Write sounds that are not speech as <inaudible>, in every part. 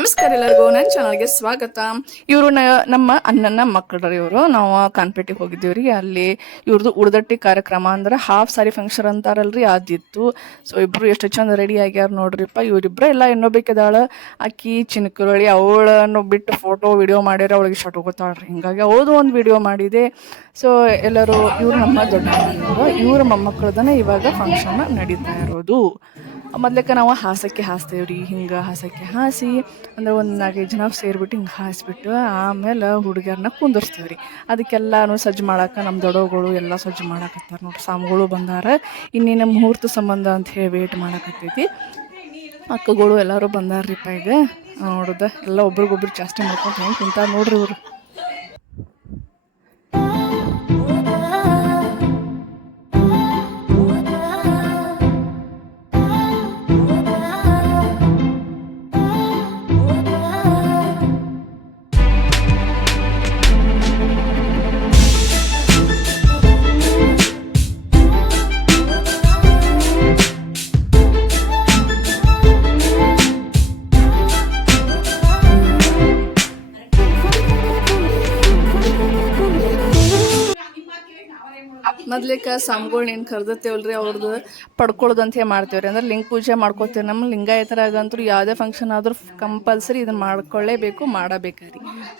ನಮಸ್ಕಾರ ಎಲ್ಲರಿಗೂ ನನ್ನ ಚಾನಲ್ಗೆ ಸ್ವಾಗತ. ಇವರು ನಮ್ಮ ಅಣ್ಣನ ಮಕ್ಕಳ್ರಿ ಇವರು. ನಾವು ಕಾನ್ಪೇಟಿಗೆ ಹೋಗಿದ್ದೀವ್ರಿ ಅಲ್ಲಿ ಇವ್ರದ್ದು ಉಳ್ದಟ್ಟಿ ಕಾರ್ಯಕ್ರಮ ಅಂದ್ರೆ ಹಾಫ್ ಸಾರಿ ಫಂಕ್ಷನ್ ಅಂತಾರಲ್ರಿ ಆದಿತ್ತು ಸೊ ಇಬ್ರು ಎಷ್ಟು ಚಂದ ರೆಡಿ ಆಗ್ಯಾರ ನೋಡ್ರಿಪ್ಪ. ಇವರಿಬ್ರ ಎಲ್ಲ ಇನ್ನೊಬ್ಬೇಕಿದಾಳ ಆಕಿ ಚಿನಕರೊಳಿ, ಅವಳನ್ನು ಬಿಟ್ಟು ಫೋಟೋ ವಿಡಿಯೋ ಮಾಡ್ಯಾರ ಅವಳಿಗೆ ಶಾರ್ಟ್ ಹೋಗ್ತಾಳ್ರಿ ಹಿಂಗಾಗಿ ಅವಳದು ಒಂದು ವಿಡಿಯೋ ಮಾಡಿದೆ. ಸೊ ಎಲ್ಲರೂ ಇವ್ರು ನಮ್ಮ ದೊಡ್ಡ ಇವ್ರ ಮೊಮ್ಮಕ್ಕಳದನ್ನ ಇವಾಗ ಫಂಕ್ಷನ್ ನಡೀತಾ ಇರೋದು. ಮೊದ್ಲಕ್ಕೆ ನಾವು ಹಾಸಕ್ಕೆ ಹಾಸ್ತೇವ್ರಿ. ಹಿಂಗೆ ಹಾಸಕ್ಕೆ ಹಾಸಿ ಅಂದ್ರೆ ಒಂದು ನಾಲ್ಕೈದು ಜನ ಸೇರಿಬಿಟ್ಟು ಹಿಂಗೆ ಹಾಯಿಸ್ಬಿಟ್ಟು ಆಮೇಲೆ ಹುಡುಗಿಯರನ್ನ ಕುಂದರ್ಸ್ತೇವ್ರಿ ಅದಕ್ಕೆಲ್ಲಾನು ಸಜ್ಜು ಮಾಡಕ್ಕೆ ನಮ್ಮ ದೊಡೋಗಳು ಎಲ್ಲ ಸಜ್ಜು ಮಾಡಕತ್ತಾರೆ ನೋಡ್ರಿ. ಸಾಮ್ಗಳು ಬಂದಾರ. ಇನ್ನೇನು ಮುಹೂರ್ತ ಸಂಬಂಧ ಅಂತ ಹೇಳಿ ವೇಟ್ ಮಾಡಕತ್ತೈತಿ. ಅಕ್ಕಗಳು ಎಲ್ಲರೂ ಬಂದಾರ್ರಿಪ್ಪ ಈಗ. ನೋಡುದ. ಎಲ್ಲ ಒಬ್ರಿಗೊಬ್ರು ಜಾಸ್ತಿ ಮಾಡ್ಕೊಂಡು ಹೆಂಗೆ ತಿಂತಾರೆ ನೋಡ್ರಿ ಇವರು. ಮೊದ್ಲಿಕ್ಕೆ ಸ್ವಾಮಿಗಳ್ನ ಏನು ಕರ್ದತ್ತೇವಲ್ರಿ ಅವ್ರದ್ದು ಪಡ್ಕೊಳ್ಳೋದು ಹೇಳಿ ಮಾಡ್ತೇವ್ರಿ. ಅಂದ್ರೆ ಲಿಂಗ ಪೂಜೆ ಮಾಡ್ಕೋತೇವೆ. ನಮ್ಮ ಲಿಂಗಾಯತರಾಗಂತೂ ಯಾವುದೇ ಫಂಕ್ಷನ್ ಆದ್ರೂ ಕಂಪಲ್ಸರಿ ಇದನ್ನ ಮಾಡ್ಕೊಳ್ಳೇಬೇಕು ಮಾಡಬೇಕ್ರಿ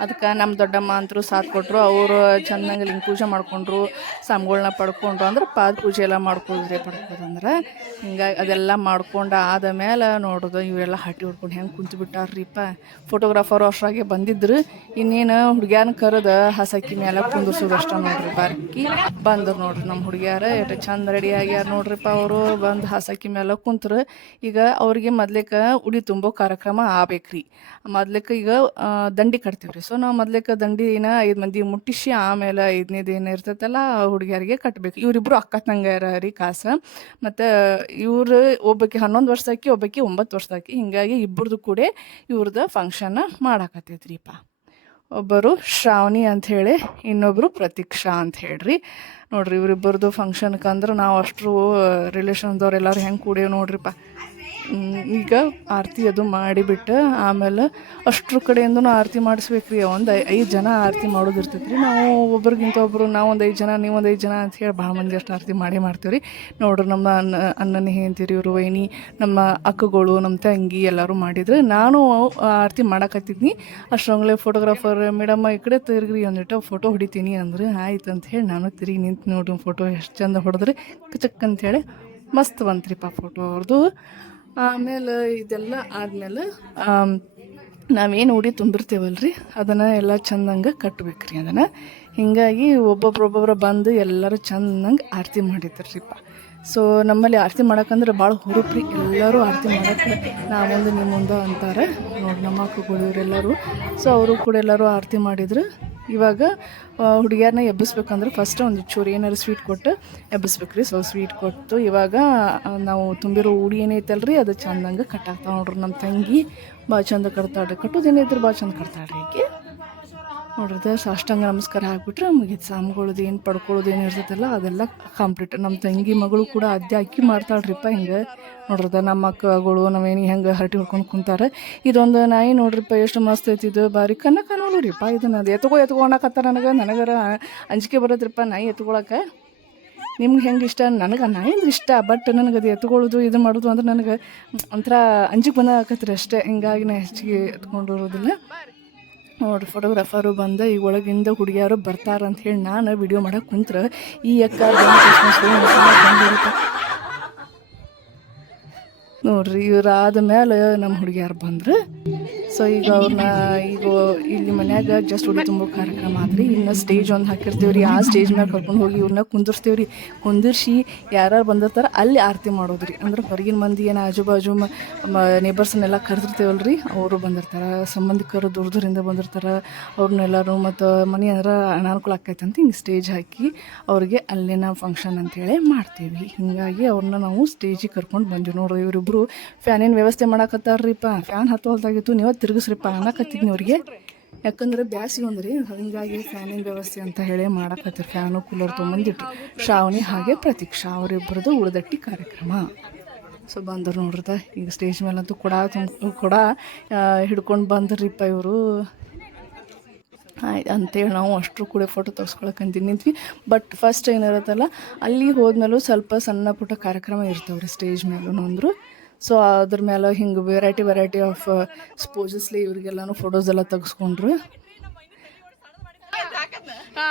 ಅದಕ್ಕೆ ನಮ್ಮ ದೊಡ್ಡಮ್ಮ ಅಂತರೂ ಸಾಥ್ ಕೊಟ್ಟರು ಅವರು ಚೆನ್ನಾಗಿ ಲಿಂಗ ಪೂಜೆ ಮಾಡ್ಕೊಂಡ್ರು ಸಾಮ್ಗಳನ್ನ ಪಡ್ಕೊಂಡ್ರು. ಅಂದ್ರೆ ಪಾದ ಪೂಜೆ ಎಲ್ಲ ಮಾಡ್ಕೊಳ್ರಿ ಪಡ್ಕೋದಂದ್ರೆ ಹಿಂಗಾಗಿ ಅದೆಲ್ಲ ಮಾಡ್ಕೊಂಡು ಆದ ಮೇಲೆ ನೋಡೋದು ಇವರೆಲ್ಲ ಹಟ್ಟಿ ಹೊಡ್ಕೊಂಡು ಹೆಂಗೆ ಕುಂತು ಬಿಟ್ಟಾರ್ರಿಪ್ಪ ಫೋಟೋಗ್ರಾಫರ್ ಅಷ್ಟ್ರಾಗೆ ಬಂದಿದ್ರು. ಇನ್ನೇನು ಹುಡುಗ್ಯಾನ ಕರೆದ ಹಸಕಿ ಮೇಲೆ ಕುಂದಿಸೋದಷ್ಟ ನೋಡ್ರಿ. ಬಾರ್ಕಿ ಬಂದ್ರು ನೋಡ್ರಿ ನಮ್ಮ ಹುಡುಗಿಯಾರ, ಎಷ್ಟು ಚಂದ ರೆಡಿ ಆಗ್ಯಾರ ನೋಡ್ರಿಪ್ಪ ಅವರು. ಬಂದು ಹಾಸಕಿ ಮೇಲೆ ಕುಂತ್ರು. ಈಗ ಅವ್ರಿಗೆ ಮೊದ್ಲೇಕ ಉಡಿ ತುಂಬೋ ಕಾರ್ಯಕ್ರಮ ಆಗ್ಬೇಕ್ರಿ. ಮೊದ್ಲಿಕ್ಕೆ ಈಗ ದಂಡಿ ಕಟ್ತೀವ್ರಿ. ಸೊ ನಾವು ಮೊದ್ಲಿಕ್ಕೆ ದಂಡಿನ ಐದು ಮಂದಿ ಮುಟ್ಟಿಸಿ ಆಮೇಲೆ ಐದನೇದು ಏನು ಇರ್ತೈತಲ್ಲ ಹುಡುಗಿಯರಿಗೆ ಕಟ್ಟಬೇಕು ಇವರಿಬ್ರು ಅಕ್ಕ ತಂಗಾರ ರೀ ಕಾಸ. ಮತ್ತು ಇವ್ರು ಒಬ್ಬಕ್ಕೆ ಹನ್ನೊಂದು ವರ್ಷದಾಕಿ ಒಬ್ಬಕ್ಕೆ ಒಂಬತ್ತು ವರ್ಷದಾಕಿ ಹಿಂಗಾಗಿ ಇಬ್ಬರದು ಕೂಡ ಇವ್ರದ್ದು ಫಂಕ್ಷನ್ ಮಾಡಾಕತ್ತೈತ್ರಿಪ್ಪ. ಒಬ್ಬರು ಶ್ರಾವಣಿ ಹೇಳಿ ಇನ್ನೊಬ್ಬರು ಪ್ರತೀಕ್ಷಾ ಅಂತ ಹೇಳ್ರಿ. ನೋಡ್ರಿ ಇವರಿಬ್ಬರದು ಫಂಕ್ಷನ್ಗೆ ಅಂದ್ರೆ ನಾವು ಅಷ್ಟು ರಿಲೇಷನ್ದವ್ರು ಎಲ್ಲರೂ ಹೆಂಗೆ ಕೂಡೇವು ನೋಡ್ರಿಪ್ಪ ಈಗ ಆರತಿ ಅದು ಮಾಡಿಬಿಟ್ಟು ಆಮೇಲೆ ಅಷ್ಟ್ರ ಕಡೆಯಿಂದನೂ ಆರತಿ ಮಾಡಿಸ್ಬೇಕ್ರಿ, ಒಂದು ಐದು ಜನ ಆರತಿ ಮಾಡೋದಿರ್ತೈತೆ ರೀ ನಾವು ಒಬ್ರಿಗಿಂತ ಒಬ್ಬರು ನಾವು ಒಂದು ಐದು ಜನ, ನೀವು ಒಂದು ಐದು ಜನ ಅಂತ ಹೇಳಿ ಭಾಳ ಮಂದಿ ಅಷ್ಟು ಆರತಿ ಮಾಡಿ ಮಾಡ್ತೀವಿ ರೀ ನೋಡ್ರಿ ನಮ್ಮ ಅನ್ನ ಅಣ್ಣನ ಹೇಳ್ತೀರಿ ಇವರು ವೈನಿ, ನಮ್ಮ ಅಕ್ಕಗಳು, ನಮ್ಮ ತಂಗಿ ಎಲ್ಲರೂ ಮಾಡಿದ್ರು ನಾನು ಆರತಿ ಮಾಡೋಕತ್ತಿದ್ನಿ. ಅಷ್ಟೊಂಗ್ಲೆ ಫೋಟೋಗ್ರಾಫರ್ ಮೇಡಮ್ಮ, ಈ ಕಡೆ ತಿರುಗ್ರಿ ಅಂದ್ಬಿಟ್ಟು ಫೋಟೋ ಹೊಡಿತೀನಿ ಅಂದ್ರೆ ಆಯ್ತು ಅಂತ ಹೇಳಿ ನಾನು ತಿರುಗಿ ನಿಂತು ನೋಡ್ರಿ ಫೋಟೋ ಎಷ್ಟು ಚಂದ ಹೊಡೆದ್ರೆ, ಕಚಕ್ ಅಂತೇಳಿ ಮಸ್ತ್ ಬಂತ್ರಿಪ್ಪ ಫೋಟೋ ಅವ್ರದ್ದು ಆಮೇಲೆ ಇದೆಲ್ಲ ಆದಮೇಲೆ ನಾವೇನು ಉಡಿ ತುಂಬಿರ್ತೇವಲ್ರಿ, ಅದನ್ನು ಎಲ್ಲ ಚಂದಂಗೆ ಕಟ್ಬೇಕ್ರಿ ಅದನ್ನು. ಹೀಗಾಗಿ ಒಬ್ಬೊಬ್ರು ಒಬ್ಬೊಬ್ರು ಬಂದು ಎಲ್ಲರೂ ಚಂದಂಗೆ ಆರತಿ ಮಾಡಿದ್ರಿಪ್ಪ ಸೊ ನಮ್ಮಲ್ಲಿ ಆರತಿ ಮಾಡಕ್ಕಂದ್ರೆ ಭಾಳ ಹುರುಪ್ರಿ, ಎಲ್ಲರೂ ಆರತಿ ಮಾಡಕ್ಕೆ ನಿಮ್ಮ ಮುಂದೆ ಅಂತಾರೆ. ನೋಡಿ ನಮ್ಮ ಅಕ್ಕಗಳು ಇವರೆಲ್ಲರೂ. ಸೊ ಅವರು ಕೂಡ ಎಲ್ಲರೂ ಆರತಿ ಮಾಡಿದ್ರು. ಇವಾಗ ಹುಡುಗಿಯರನ್ನ ಎಬ್ಬಿಸ್ಬೇಕಂದ್ರೆ ಫಸ್ಟ್ ಒಂದು ಚೂರು ಏನಾರು ಸ್ವೀಟ್ ಕೊಟ್ಟು ಎಬ್ಬಿಸ್ಬೇಕು ರೀ ಸೊ ಸ್ವೀಟ್ ಕೊಟ್ಟು ಇವಾಗ ನಾವು ತುಂಬಿರೋ ಹುಡಿ ಏನೈತಲ್ಲ ರೀ ಅದು ಚಂದಂಗೆ ಕಟ್ಟಾಗ್ತಾವೆ ನೋಡ್ರಿ ನಮ್ಮ ತಂಗಿ. ಭಾಳ ಚಂದ ಕಟ್ತಾಳ್ರಿ. ಕಟ್ಟೋದೇನೈತ್ರಿ ಭಾಳ ಚಂದ ರೀ ಈಕೆ. ನೋಡ್ರದ ಸಾಷ್ಟಾಂಗ ನಮಸ್ಕಾರ ಹಾಕ್ಬಿಟ್ರೆ ಮುಗೀತು ಸಾಮ್ಗಳದ್ದು ಏನು ಪಡ್ಕೊಳ್ಳೋದು ಏನು ಇರ್ತೈತಲ್ಲ ಅದೆಲ್ಲ ಕಂಪ್ಲೀಟ್ ನಮ್ಮ ತಂಗಿ ಮಗಳು ಕೂಡ ಅದ್ದೆ ಅಕ್ಕಿ ಮಾಡ್ತಾಳ್ರಿಪ್ಪ ಹಿಂಗೆ. ನೋಡ್ರದ ನಮ್ಮ ಅಕ್ಕಗಳು ನಾವೇನು ಹೆಂಗೆ ಹರಟಿ ಹೊಡ್ಕೊಂಡು ಕುಂತಾರೆ. ಇದೊಂದು ನಾಯಿ ನೋಡ್ರಿಪ್ಪ ಎಷ್ಟು ಮಸ್ತ್ ಐತಿದ್ದು ಬಾರಿ ಕನ್ನ ನೋಡ್ರಿಪ್ಪ ರೀಪ್ಪ ಇದನ್ನ. ಅದು ಎತ್ಕೊ ಅನ್ನಕತ್ತಾರ ನನಗೆ. ನನಗರ ಅಂಜಿಕೆ ಬರೋದ್ರಿಪ್ಪ ನಾಯಿ ಎತ್ಕೊಳಕ್ಕೆ ನಿಮ್ಗೆ ಹೆಂಗೆ ಇಷ್ಟ? ನನಗೆ ನಾಯಿ ಅಂದ್ರೆ ಇಷ್ಟ ಬಟ್ ನನಗೆ ಅದು ಎತ್ಕೊಳ್ಳೋದು, ಇದು ಮಾಡೋದು ಅಂದ್ರೆ ನನಗೆ ಒಂಥರ ಅಂಜಿಕೆ ಬಂದಾಕತ್ರಿ ಅಷ್ಟೇ. ಹಿಂಗಾಗಿ ನಾ ಹೆಚ್ಚಿಗೆ ಎತ್ಕೊಂಡಿರೋದಿಲ್ಲ. ನೋಡ್ರಿ ಫೋಟೋಗ್ರಾಫರು ಬಂದು ಈ ಒಳಗಿಂದ ಹುಡುಗಿಯರು ಬರ್ತಾರಂತ ಹೇಳಿ ನಾನು ವಿಡಿಯೋ ಮಾಡಕ್ಕೆ ಕುಂತ್ರ ಈ ಅಕ್ಕ ನೋಡ್ರಿ ಇವ್ರು ಮೇಲೆ ನಮ್ಮ ಹುಡುಗಿಯಾರು ಬಂದ್ರು. ಸೊ ಈಗ ಅವ್ರನ್ನ ಈಗ ಇಲ್ಲಿ ಮನ್ಯಾಗ ಜಸ್ಟ್ ಉಡಿ ತುಂಬ ಕಾರ್ಯಕ್ರಮ ಆದ್ರಿ. ಇನ್ನು ಸ್ಟೇಜ್ ಒಂದು ಹಾಕಿರ್ತೀವಿ ರೀ ಆ ಸ್ಟೇಜ್ ಮ್ಯಾಲ ಕರ್ಕೊಂಡು ಹೋಗಿ ಇವ್ರನ್ನ ಕುಂದಿರ್ಸ್ತೀವಿ ರೀ ಕುಂದಿರ್ಸಿ ಯಾರ್ಯಾರು ಬಂದಿರ್ತಾರ ಅಲ್ಲಿ ಆರತಿ ಮಾಡೋದ್ರಿ. ಅಂದ್ರೆ ಹೊರಗಿನ ಮಂದಿ ಏನು ಆಜು ಬಾಜು ನೇಬರ್ಸ್ನೆಲ್ಲ ಕರೆದಿರ್ತೀವಲ್ಲ ರೀ ಅವರು ಬಂದಿರ್ತಾರೆ. ಸಂಬಂಧಿಕರು ದೂರ ದೂರಿಂದ ಬಂದಿರ್ತಾರೆ. ಅವ್ರನ್ನೆಲ್ಲರೂ ಮತ್ತು ಮನೆ ಅಂದ್ರೆ ಅನಾನುಕೂಲ ಆಕೈತೆ ಅಂತ ಹಿಂಗೆ ಸ್ಟೇಜ್ ಹಾಕಿ ಅವ್ರಿಗೆ ಅಲ್ಲಿನ ಫಂಕ್ಷನ್ ಅಂತೇಳಿ ಮಾಡ್ತೀವಿ ಹಿಂಗಾಗಿ ಅವ್ರನ್ನ ನಾವು ಸ್ಟೇಜಿಗೆ ಕರ್ಕೊಂಡು ಬಂದ್ವಿ. ನೋಡ್ರಿ ಇವರಿಬ್ರು ಫ್ಯಾನಿನ ವ್ಯವಸ್ಥೆ ಮಾಡಾಕತ್ತಾರ್ರಿಪ್ಪ. ಫ್ಯಾನ್ ಹತ್ತೋಲ್ದಾಗಿತ್ತು ನೀವು ತಿರುಗಿಸ್ರಿಪ್ಪ ಅನ್ನಕತ್ತಿದ್ನಿ ಅವ್ರಿಗೆ ಯಾಕಂದ್ರೆ ಬ್ಯಾಸಿಗೆ ಒಂದ್ರಿ ಹಿಂಗಾಗಿ ಫ್ಯಾನಿನ ವ್ಯವಸ್ಥೆ ಅಂತ ಹೇಳಿ ಮಾಡಕತ್ತಾರೆ. ಫ್ಯಾನು, ಕೂಲರ್ ತೊಗೊಂಬಂದಿಟ್ರು ಶ್ರಾವಣಿ ಹಾಗೆ ಪ್ರತೀಕ್ಷಾ ಅವರಿಬ್ಬರದು ಉಳಿದಟ್ಟಿ ಕಾರ್ಯಕ್ರಮ. ಸೊ ಬಂದರು ನೋಡ್ರದ ಈಗ ಸ್ಟೇಜ್ ಮೇಲಂತೂ ಕೊಡ ತುಂಬ ಕೊಡ ಹಿಡ್ಕೊಂಡು ಬಂದ್ರಿಪ್ಪ ಇವರು. ಆಯ್ತು, ಅಂತೇಳಿ ನಾವು ಅಷ್ಟರು ಕೂಡ ಫೋಟೋ ತೆಗ್ಸ್ಕೊಳಕ್ಕಂತ ನಿಂತ್ವಿ. ಬಟ್ ಫಸ್ಟ್ ಏನಿರುತ್ತಲ್ಲ ಅಲ್ಲಿ ಹೋದ್ಮೇಲೂ ಸ್ವಲ್ಪ ಸಣ್ಣ ಪುಟ್ಟ ಕಾರ್ಯಕ್ರಮ ಇರ್ತಾವ್ರಿ ಸ್ಟೇಜ್ ಮೇಲೂ ಅಂದರು ಸೊ ಅದ್ರ ಮೇಲೆ ಹಿಂಗೆ ವೆರೈಟಿ ವೆರೈಟಿ ಆಫ್ ಸ್ಪೋಜಸ್ಲಿ ಇವ್ರಿಗೆಲ್ಲಾನು ಫೋಟೋಸ್ ಎಲ್ಲ ತೆಗೆಸ್ಕೊಂಡ್ರು. ಹಾ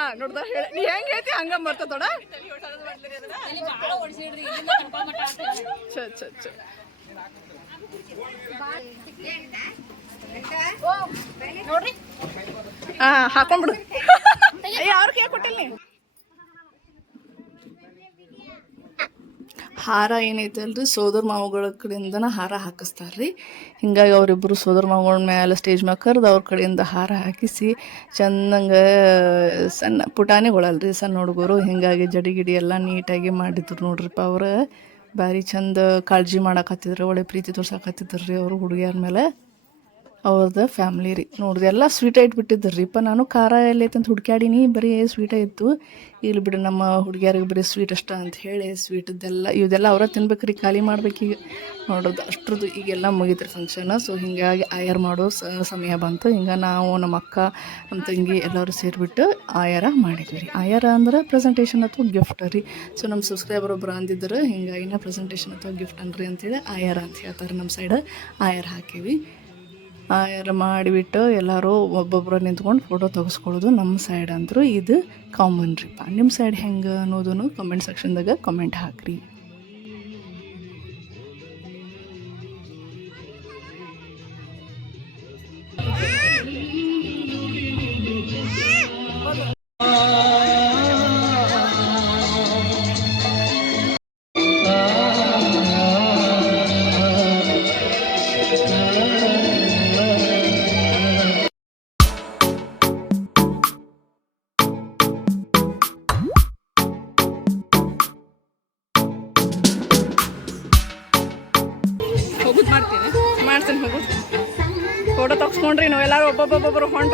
ಹೆಂಗ್ ಹಾಕೊಂಡ್ಬಿಡು. ಯಾರು ಕೇ ಕೊಟ್ಟಿಲ್ಲ ಹಾರ ಏನೈತೆ ಅಲ್ರಿ? ಸೋದರ ಮಾವುಗಳ ಕಡೆಯಿಂದನ ಹಾರ ಹಾಕಿಸ್ತಾರೆ ರೀ ಹಿಂಗಾಗಿ ಅವರಿಬ್ಬರು ಸೋದರ ಮಾವುಗಳ ಮೇಲೆ ಸ್ಟೇಜ್ ಮ್ಯಾಗ ಕರೆದು ಅವ್ರ ಕಡೆಯಿಂದ ಹಾರ ಹಾಕಿಸಿ ಚಂದಂಗ ಸಣ್ಣ ಪುಟಾಣಿಗಳಲ್ರಿ ಸಣ್ಣ ಹುಡುಗರು. ಹಿಂಗಾಗಿ ಜಡಿ ಗಿಡಿ ಎಲ್ಲ ನೀಟಾಗಿ ಮಾಡಿದ್ರು ನೋಡ್ರಿಪ್ಪ ಅವ್ರು. ಭಾರಿ ಚಂದ ಕಾಳಜಿ ಮಾಡಕತ್ತಿದ್ರು, ಒಳ್ಳೆ ಪ್ರೀತಿ ತೋರ್ಸಕತ್ತಿದ್ರು ರೀ ಅವರು ಹುಡುಗಿಯರ ಮೇಲೆ ಅವ್ರದ್ದು ಫ್ಯಾಮ್ಲಿ ರೀ. ನೋಡ್ರಿ, ಎಲ್ಲ ಸ್ವೀಟ್ ಇಟ್ಬಿಟ್ಟಿದ್ರು ರೀ. ಇಪ್ಪ ನಾನು ಖಾರ ಎಲ್ಲೈತೆ ಅಂತ ಹುಡ್ಕ್ಯಾಡೀನಿ, ಬರೀ ಸ್ವೀಟ ಇತ್ತು. ಇಲ್ಲಿ ಬಿಡು ನಮ್ಮ ಹುಡುಗಿಯರಿಗೆ ಬರೀ ಸ್ವೀಟ್ ಅಷ್ಟ ಅಂತ ಹೇಳಿ ಸ್ವೀಟದ್ದೆಲ್ಲ ಇದೆಲ್ಲ ಅವರ ತಿನ್ಬೇಕು ರೀ, ಖಾಲಿ ಮಾಡ್ಬೇಕೀಗ ನೋಡೋದು, ಅಷ್ಟ್ರದ್ದು ಈಗೆಲ್ಲ ಮುಗಿತ್ರಿ ಫಂಕ್ಷನ್ ಸೊ ಹಿಂಗಾಗಿ ಆಯರ್ ಮಾಡೋ ಸಮಯ ಬಂತು. ಹಿಂಗೆ ನಾವು ನಮ್ಮ ಅಕ್ಕ, ನಮ್ಮ ತಂಗಿ ಎಲ್ಲರೂ ಸೇರಿಬಿಟ್ಟು ಆಯರ ಮಾಡಿದ್ವಿ ರೀ. ಆಯರ ಅಂದ್ರೆ ಪ್ರೆಸೆಂಟೇಷನ್ ಅಥವಾ ಗಿಫ್ಟ್ ರೀ. ಸೊ ನಮ್ಮ ಸಬ್ಸ್ಕ್ರೈಬರ್ ಒಬ್ಬರು ಅಂದಿದ್ದರು ಹಿಂಗಾಗಿ ಪ್ರೆಸೆಂಟೇಷನ್ ಅಥವಾ ಗಿಫ್ಟ್ ಅನ್ರಿ ಅಂತೇಳಿ ಆಯರ ಅಂತ ಹೇಳ್ತಾರೆ ನಮ್ಮ ಸೈಡ್ ಆಯರ್ ಹಾಕೀವಿ. ಆಯರ್ ಮಾಡಿಬಿಟ್ಟು ಎಲ್ಲರೂ ಒಬ್ಬೊಬ್ಬರು ನಿಂತ್ಕೊಂಡು ಫೋಟೋ ತೆಗೆಸ್ಕೊಳ್ಳೋದು ನಮ್ಮ ಸೈಡ್ ಅಂದರು ಇದು ಕಾಮನ್ ರೀಪ್ಪ ನಿಮ್ಮ ಸೈಡ್ ಹೆಂಗೆ ಅನ್ನೋದನ್ನು ಕಮೆಂಟ್ ಸೆಕ್ಷನ್ದಾಗ ಕಮೆಂಟ್ ಹಾಕ್ರಿ.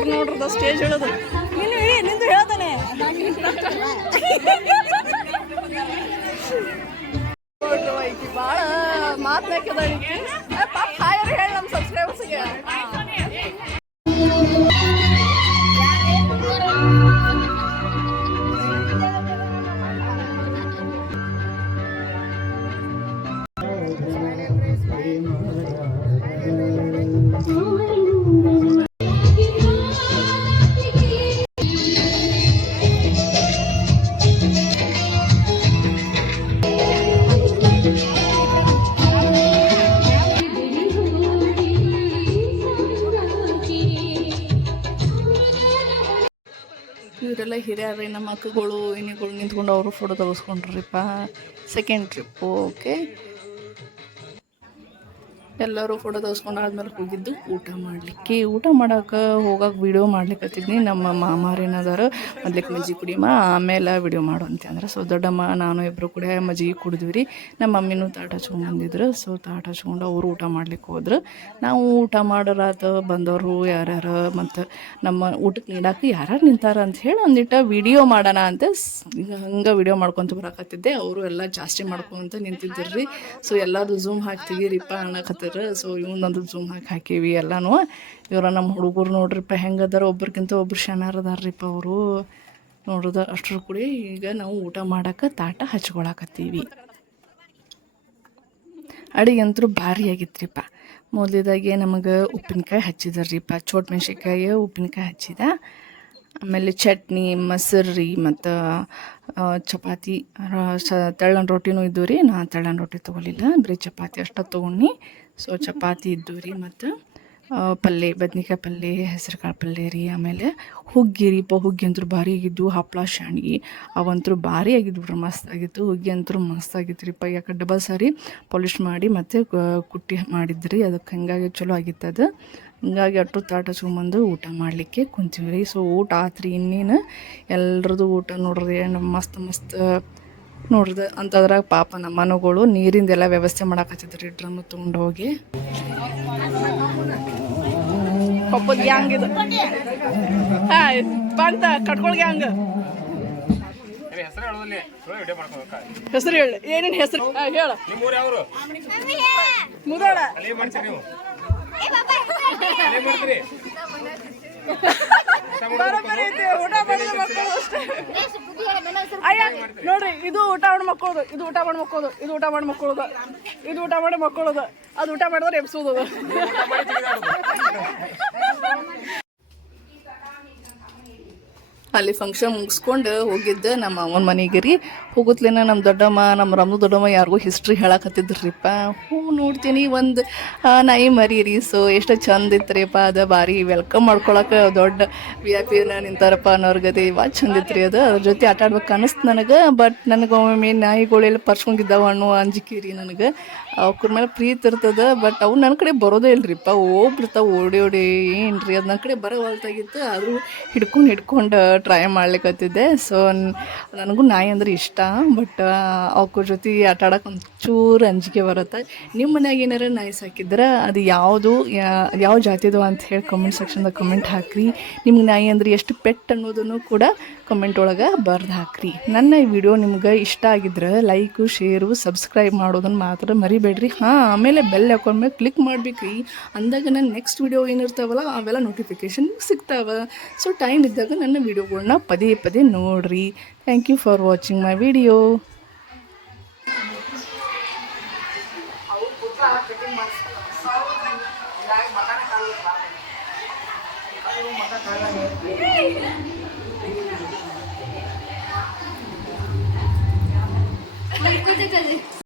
ಹೊಂಟ್ರು ನೋಡ್ರದ ಸ್ಟೇಜ್ ಹೇಳೋದು? ನೀನು ನಿಂದು ಹೇಳ್ತಾನೆ. ಬಹಳ ಮಾತನಾಕಿದ ಪಾಪ ಹೇಳಿ ನಮ್ಮ ಸಬ್ಸ್ಕ್ರೈಬರ್ಸ್ಗೆ ಇವರೆಲ್ಲ ಹಿರಿಯರು ನಮ್ಮ ಅಕ್ಕಗಳು ಇನ್ನಿಗಳು ನಿಂತ್ಕೊಂಡು ಅವರು ಫೋಟೋ ತೆಗೆಸ್ಕೊಂಡ್ರಿಪ್ಪ ಸೆಕೆಂಡ್ ಟ್ರಿಪ್ಪು ಓಕೆ ಎಲ್ಲರೂ ಫೋಟೋ ತೋರಿಸ್ಕೊಂಡು ಆದ್ಮೇಲೆ ಹೋಗಿದ್ದು ಊಟ ಮಾಡಲಿಕ್ಕೆ. ಊಟ ಮಾಡೋಕೆ ಹೋಗಕ್ಕೆ ವಿಡಿಯೋ ಮಾಡ್ಲಿಕ್ಕತ್ತಿದ್ನಿ ನಮ್ಮ ಮಾಮಾರೇನದಾರ ಮೊದ್ಲಿಕ್ಕೆ ಮಜ್ಜಿಗೆ ಕುಡಿಯಮ್ಮ, ಆಮೇಲೆ ವಿಡಿಯೋ ಮಾಡು ಅಂತ ಅಂದ್ರೆ. ಸೊ ದೊಡ್ಡಮ್ಮ, ನಾನು ಇಬ್ಬರು ಕೂಡ ಮಜ್ಜಿಗೆ ಕುಡಿದ್ವಿ ರೀ. ನಮ್ಮ ಮಮ್ಮಿನೂ ತಾಟ ಹಚ್ಕೊಂಡ್ಬಂದಿದ್ರು ಸೊ ತಾಟ ಹಚ್ಕೊಂಡು ಅವರು ಊಟ ಮಾಡ್ಲಿಕ್ಕೆ ಹೋದ್ರು. ನಾವು ಊಟ ಮಾಡೋರಾತ ಬಂದವರು ಯಾರ್ಯಾರು ಮತ್ತು ನಮ್ಮ ಊಟಕ್ಕೆ ನೀಡಕ್ಕೆ ಯಾರ್ಯಾರು ನಿಂತಾರ ಅಂತ ಹೇಳಿ ಒಂದಿಟ್ಟು ವಿಡಿಯೋ ಮಾಡೋಣ ಅಂತ ಹಂಗೆ ವಿಡಿಯೋ ಮಾಡ್ಕೊತ ಬರಕತ್ತಿದ್ದೆ ಅವರು ಎಲ್ಲ ಜಾಸ್ತಿ ಮಾಡ್ಕೊಂತ ನಿಂತಿದ್ದರು ರೀ ಸೊ ಎಲ್ಲರೂ ಝೂಮ್ ಹಾಕಿ ತೆಗೀರಿಪ್ಪ ಅನ್ನಕತ್ತಾರ ಸೊ ಇವನೊಂದು ಜೂಮ್ ಹಾಕಿ ಹಾಕೀವಿ ಎಲ್ಲನೂ. ಇವರ ನಮ್ಮ ಹುಡುಗರು ನೋಡ್ರಿಪ್ಪ ಹೆಂಗದಾರ ಒಬ್ರಿಗಿಂತ ಒಬ್ರು ಶನಾರದಾರ್ರಿಪ್ಪ ಅವರು. ನೋಡಿದ ಅಷ್ಟರ ಕೂಡ ಈಗ ನಾವು ಊಟ ಮಾಡಕ್ಕೆ ತಾಟ ಹಚ್ಕೊಳಕತ್ತೀವಿ. ಅಡಿಗೆ ಅಂತೂ ಭಾರಿ ಆಗಿತ್ರಿಪ್ಪ. ಮೊದಲಿದಾಗೆ ನಮಗೆ ಉಪ್ಪಿನಕಾಯಿ ಹಚ್ಚಿದಾರ್ರಿಪ್ಪ. ಚೋಟ್ ಮೆಣಸಿನ್ಕಾಯಿ ಉಪ್ಪಿನಕಾಯಿ ಹಚ್ಚಿದ. ಆಮೇಲೆ ಚಟ್ನಿ, ಮೊಸರು ರೀ ಮತ್ತು ಚಪಾತಿ. ತೆಳ್ಳನ ರೊಟ್ಟಿನೂ ಇದ್ದವು ರೀ ನಾ ತೆಳ್ಳನ ರೊಟ್ಟಿ ತೊಗೊಲಿಲ್ಲ. ಬರೀ ಚಪಾತಿ ಅಷ್ಟೇ ತೊಗೊಂಡು ಸೊ ಚಪಾತಿ ಇದ್ದವು ರೀ ಮತ್ತು ಪಲ್ಯ ಬದ್ನಿಕಾಯಿ ಪಲ್ಯ ಹೆಸ್ರು ಕಾಳು ಪಲ್ಯ ರೀ, ಆಮೇಲೆ ಹುಗ್ಗಿ ರೀ, ಪ, ಹುಗ್ಗಿ ಅಂತೂ ಭಾರಿ ಆಗಿದ್ದು ಹಪ್ಪಳ ಶಾಣ್ಗಿ ಅವಂತೂ ಭಾರಿ ಆಗಿದ್ದು ಬಿಡ್ರಿ ಮಸ್ತ್ ಆಗಿತ್ತು, ಹುಗ್ಗಿ ಅಂತೂ ಮಸ್ತ್ ಆಗಿತ್ತು ರೀ, ಪ, ಯಾಕೆ ಡಬಲ್ ಸಾರಿ ಪಾಲಿಶ್ ಮಾಡಿ ಮತ್ತು ಕುಟ್ಟಿ ಮಾಡಿದ್ರಿ ಅದಕ್ಕೆ ಹಂಗಾಗಿ ಚಲೋ ಆಗಿತ್ತು ಅದು. ಹಿಂಗಾಗಿ ಅಟ್ಟು ತಾಟ ಹಚ್ಕೊಂಬಂದು ಊಟ ಮಾಡಲಿಕ್ಕೆ ಕುಂತೀವಿ ರೀ, ಸೊ ಊಟ ಆತ್ರಿ ಇನ್ನೇನು ಎಲ್ಲರದು ಊಟ ನೋಡ್ರಿ ಮಸ್ತ್ ಮಸ್ತ್ ನೋಡ್ರಿ, ಅಂತದ್ರಾಗ ಪಾಪ ನಮ್ಮ ಮನೆಗಳು ನೀರಿಂದೆಲ್ಲ ವ್ಯವಸ್ಥೆ ಮಾಡಕತ್ತಿದ್ರಿ ಡ್ರಮ್ ತೊಗೊಂಡು ಹೋಗಿ. ಕೊಪ್ಪದ ಗ್ಯಾಂಗ್ ಇದು. ಹಾ ಬಂತ ಕಟ್ಕೊಳ್ ಗ್ಯಾಂಗ್. ಹೆಸರು ಹೇಳಿ ಏನೇನು ಹೆಸರು? ಹೇಳ. ಮುದೋಡ ಮಾಡ್ತೀರಿ. <laughs> ನೋಡ್ರಿ, ಇದು ಊಟ ಮಾಡಿ ಮಕ್ಕಳದು, ಇದು ಊಟ ಮಾಡಿ ಮಕ್ಕಳದು, ಇದು ಊಟ ಮಾಡಿ ಮಕ್ಕಳದು, ಇದು ಊಟ ಮಾಡಿ ಮಕ್ಕಳದು. ಅದು ಊಟ ಮಾಡಿದ್ರೆ ಎಬ್ಸೋದು ಅದು. ಊಟ ಮಾಡಿ ತಿರುಗಾಡೋದು. ಅಲ್ಲಿ ಫಂಕ್ಷನ್ ಮುಗಿಸ್ಕೊಂಡು ಹೋಗಿದ್ದೆ ನಮ್ಮ ಅವನ ಮನೆಗೆ ರೀ. ಹೋಗುತ್ಲೇನ ನಮ್ಮ ದೊಡ್ಡಮ್ಮ ನಮ್ಮ ರಮ್ದು ದೊಡ್ಡಮ್ಮ ಯಾರಿಗೂ ಹಿಸ್ಟ್ರಿ ಹೇಳಕತ್ತಿದ್ರಿಪ್ಪ ಹ್ಞೂ ನೋಡ್ತೀನಿ ಒಂದು ನಾಯಿ ಮರಿ ರೀ. ಸೊ ಎಷ್ಟು ಚಂದ ಇತ್ರಿಪ್ಪ ಅದು ಭಾರಿ ವೆಲ್ಕಮ್ ಮಾಡ್ಕೊಳಕ್ಕೆ ದೊಡ್ಡ ವಿ ಐ ಪಿ ನಿಂತಾರಪ್ಪ ಅನ್ನೋರ್ಗದೆ ಭಾಳ ಚಂದ ರೀ ಅದು. ಅದ್ರ ಜೊತೆ ಆಟ ಆಡ್ಬೇಕು ಅನಿಸ್ತು ನನಗೆ. ಬಟ್ ನನಗೆ ಒಮ್ಮೆ ನಾಯಿಗಳೆಲ್ಲ ಪರ್ಸ್ಕೊಂಡಿದ್ದಾವ ಅನ್ನೋ ಅಂಜಿಕೆ ರೀ ನನಗೆ. ಅವ್ರ ಮೇಲೆ ಪ್ರೀತಿ ಇರ್ತದೆ. ಬಟ್ ಅವು ನನ್ನ ಕಡೆ ಬರೋದೇ ಇಲ್ರಿಪ್ಪ. ಹೋಗ್ಬಿಡ್ತಾವೆ ಓಡಿ ಓಡಿ. ಏನು ರೀ ಅದು ನನ್ನ ಕಡೆ ಬರೋ ಹೊಲ್ತಾಗಿತ್ತು ಆದರೂ ಹಿಡ್ಕೊಂಡು ಹಿಡ್ಕೊಂಡು ಟ್ರೈ ಮಾಡ್ಲಿಕ್ಕತ್ತಿದ್ದೆ ಸೊ ನನಗೂ ನಾಯಿ ಅಂದ್ರೆ ಇಷ್ಟ ಬಟ್ ಅವ್ರ ಜೊತೆ ಆಟ ಆಡೋಕೆ ಒಂಚೂರು ಅಂಜಿಕೆ ಬರುತ್ತೆ. ನಿಮ್ಮ ಮನ್ಯಾಗ ಏನಾರ ನಾಯಿ ಸಾಕಿದ್ರೆ ಅದು ಯಾವುದು ಯಾವ ಜಾತಿದು ಅಂತ ಹೇಳಿ ಕಮೆಂಟ್ ಸೆಕ್ಷನ್ದಾಗ ಕಮೆಂಟ್ ಹಾಕ್ರಿ. ನಿಮ್ಗೆ ನಾಯಿ ಅಂದ್ರೆ ಎಷ್ಟು ಪೆಟ್ ಅನ್ನೋದನ್ನು ಕೂಡ ಕಮೆಂಟ್ ಒಳಗೆ ಬರ್ದು ಹಾಕ್ರಿ. ನನ್ನ ಈ ವಿಡಿಯೋ ನಿಮ್ಗೆ ಇಷ್ಟ ಆಗಿದ್ರೆ ಲೈಕು ಶೇರು ಸಬ್ಸ್ಕ್ರೈಬ್ ಮಾಡೋದನ್ನು ಮಾತ್ರ ಮರಿಬೇಡ್ರಿ. ಹಾಂ, ಆಮೇಲೆ ಬೆಲ್ ಹಾಕೊಂಡ್ಮೇಲೆ ಕ್ಲಿಕ್ ಮಾಡ್ಬೇಕ್ರಿ. ಅಂದಾಗ ನನ್ನ ನೆಕ್ಸ್ಟ್ ವಿಡಿಯೋ ಏನಿರ್ತಾವಲ್ಲ, ಅವೆಲ್ಲ ನೋಟಿಫಿಕೇಶನ್ ಸಿಗ್ತಾವ. ಸೊ ಟೈಮ್ ಇದ್ದಾಗ ನನ್ನ ವಿಡಿಯೋಗಳ್ನ ಪದೇ ಪದೇ ನೋಡ್ರಿ. Thank you for watching my video